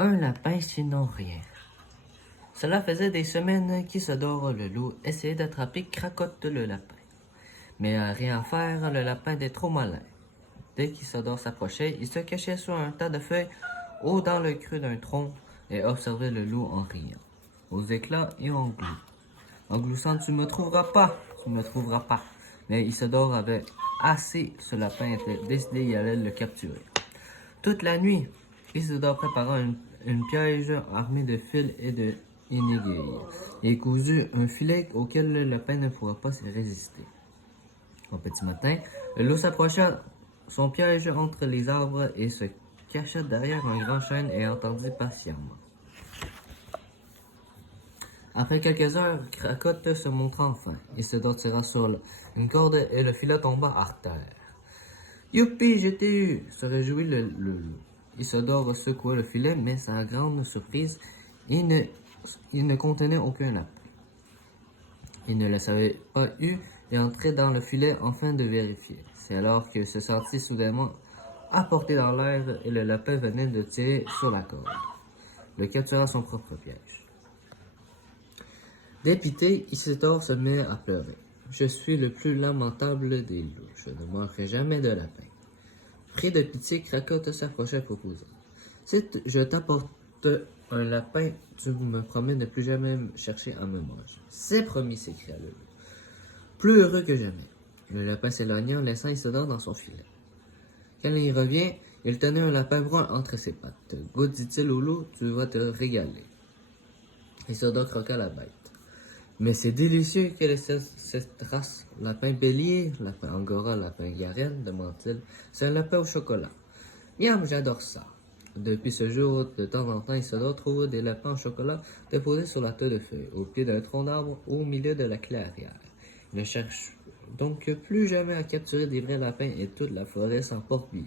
Un lapin sinon rien. Cela faisait des semaines qu'Isidore le loup essayait d'attraper Cracotte le lapin. Mais à rien faire, le lapin était trop malin. Dès qu'Isidore s'approchait, il se cachait sous un tas de feuilles haut dans le creux d'un tronc et observait le loup en riant, aux éclats et en gloussant « Tu me trouveras pas, tu me trouveras pas ». Mais Isidore avait assez, ce lapin était décidé, il allait le capturer. Toute la nuit, Isidore prépara une piège armée de fils et de aiguilles et cousu un filet auquel le lapin ne pourra pas se résister. Au petit matin, le loup s'approcha son piège entre les arbres et se cacha derrière un grand chêne et entendit patiemment. Après quelques heures, Cracotte se montra enfin. Isidore tira sur une corde et le filet tomba à terre. « Youpi, je t'ai eu !» se réjouit le loup. Isidore secoua le filet, mais à sa grande surprise, il ne contenait aucun lapin. Il ne le savait pas eu et entrait dans le filet afin de vérifier. C'est alors qu'il se sentit soudainement apporté dans l'air et le lapin venait de tirer sur la corde. Le captura son propre piège. Dépité, Isidore se mit à pleurer. « Je suis le plus lamentable des loups, je ne mangerai jamais de lapin. » Pris de pitié, Cracotte s'approcha proposant. « Si je t'apporte un lapin, tu me promets de ne plus jamais chercher à me manger. »« C'est promis, » s'écria le loup, plus heureux que jamais. Le lapin s'éloigna en laissant Isidore dans son filet. Quand il revient, il tenait un lapin brun entre ses pattes. « Goûte, dit-il au loup, tu vas te régaler. » Isidore croqua la bête. « Mais c'est délicieux, quelle est cette race? Lapin bélier, lapin angora, lapin garenne, demanda-t-il. C'est un lapin au chocolat. Miam, j'adore ça. » Depuis ce jour, de temps en temps, Isidore trouva des lapins au chocolat déposés sur la tas de feuilles, au pied d'un tronc d'arbre, au milieu de la clairière. Il ne cherche donc plus jamais à capturer des vrais lapins et toute la forêt s'en porte bien.